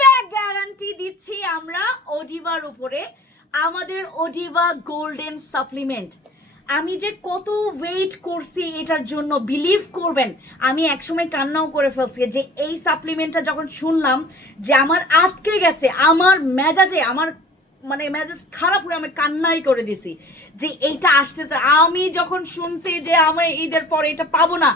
Back guarantee দিচ্ছি আমরা ওডিভার উপরে। আমাদের ওডিভা গোল্ডেন সাপ্লিমেন্ট, আমি যে কত ওয়েট করছি এটার জন্য বিলিভ করবেন, আমি একসময় কান্নাও করে ফেলছি যে এই সাপ্লিমেন্টটা যখন শুনলাম যে আমার আটকে গেছে, আমার মেজাজে আমার মানে মেজাজ খারাপ হয়ে আমি কান্নাই করে দিছি যে এইটা আসতে। আমি যখন শুনছি যে আমি ঈদের পরে এটা পাবো না,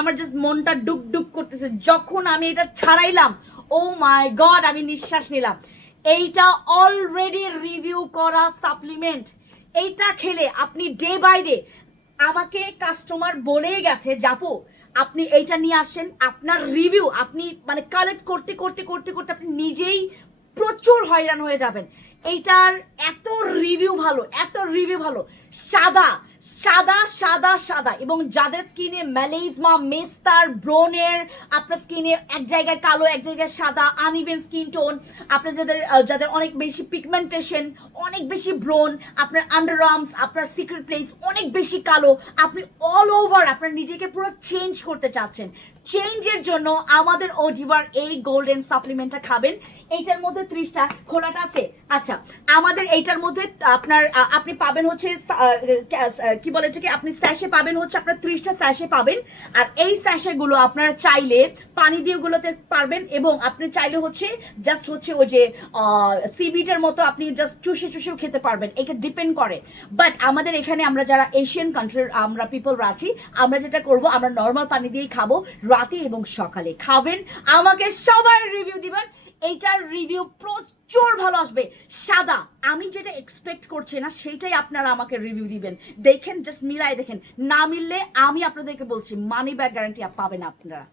আমার জাস্ট মনটা ডুক ডুক করতেছে। যখন আমি এটা ছাড়াইলাম, ও মাই গড, আমি নিঃশ্বাস নিলাম। এইটা অলরেডি রিভিউ করা সাপ্লিমেন্ট। এইটা খেলে আপনি ডে বাই ডে, আমাকে কাস্টমার বলেই গেছে যাপু আপনি এইটা নিয়ে আসেন, আপনার রিভিউ আপনি মানে কালেক্ট করতে করতে করতে করতে আপনি নিজেই প্রচুর হয়রান হয়ে যাবেন। এইটার এত রিভিউ ভালো, এত রিভিউ ভালো। সাদা সাদা সাদা সাদা, এবং যাদের স্কিনে ম্যালেজমা, মেস্তার, ব্রনের, আপনার স্কিনে এক জায়গায় কালো এক জায়গায় সাদা, আনইভেন স্কিন টোন, আপনার যাদের যাদের অনেক বেশি পিগমেন্টেশন, অনেক বেশি ব্রন, আপনার আন্ডার আর্মস, আপনার সিক্রেট প্লেস অনেক বেশি কালো, আপনি অল ওভার আপনার নিজেকে পুরো চেঞ্জ করতে চাচ্ছেন, চেঞ্জের জন্য আমাদের ওডিভার এই গোল্ডেন সাপ্লিমেন্টটা খাবেন। এইটার মধ্যে 30টা খোলাটা আছে। আচ্ছা, আমাদের এইটার মধ্যে আপনার আপনি পাবেন হচ্ছে কি বলে এটাকে, আপনি স্যাশে পাবেন হচ্ছে আপনার 30টা স্যাশে পাবেন। আর এই স্যাশেগুলো আপনারা চাইলে পানি দিয়ে গুলোতে পারবেন, এবং আপনি চাইলে হচ্ছে জাস্ট হচ্ছে ওই যে সিভিটের মতো আপনি জাস্ট চুষে চুষেও খেতে পারবেন, এটা ডিপেন্ড করে। বাট আমাদের এখানে আমরা যারা এশিয়ান কান্ট্রির আমরা পিপলরা আছি, আমরা যেটা করব আমরা নর্মাল পানি দিয়েই খাবো, রাতে এবং সকালে খাবেন। আমাকে সবাই রিভিউ দিবেন, এইটার রিভিউ প্রচুর ভালো আসবে। সাদা, আমি যেটা এক্সপেক্ট করছি না সেইটাই আপনারা আমাকে রিভিউ দিবেন। দেখেন, জাস্ট মিলাই দেখেন, না মিললে আমি আপনাদেরকে বলছি মানি ব্যাক গ্যারান্টি পাবেন আপনারা।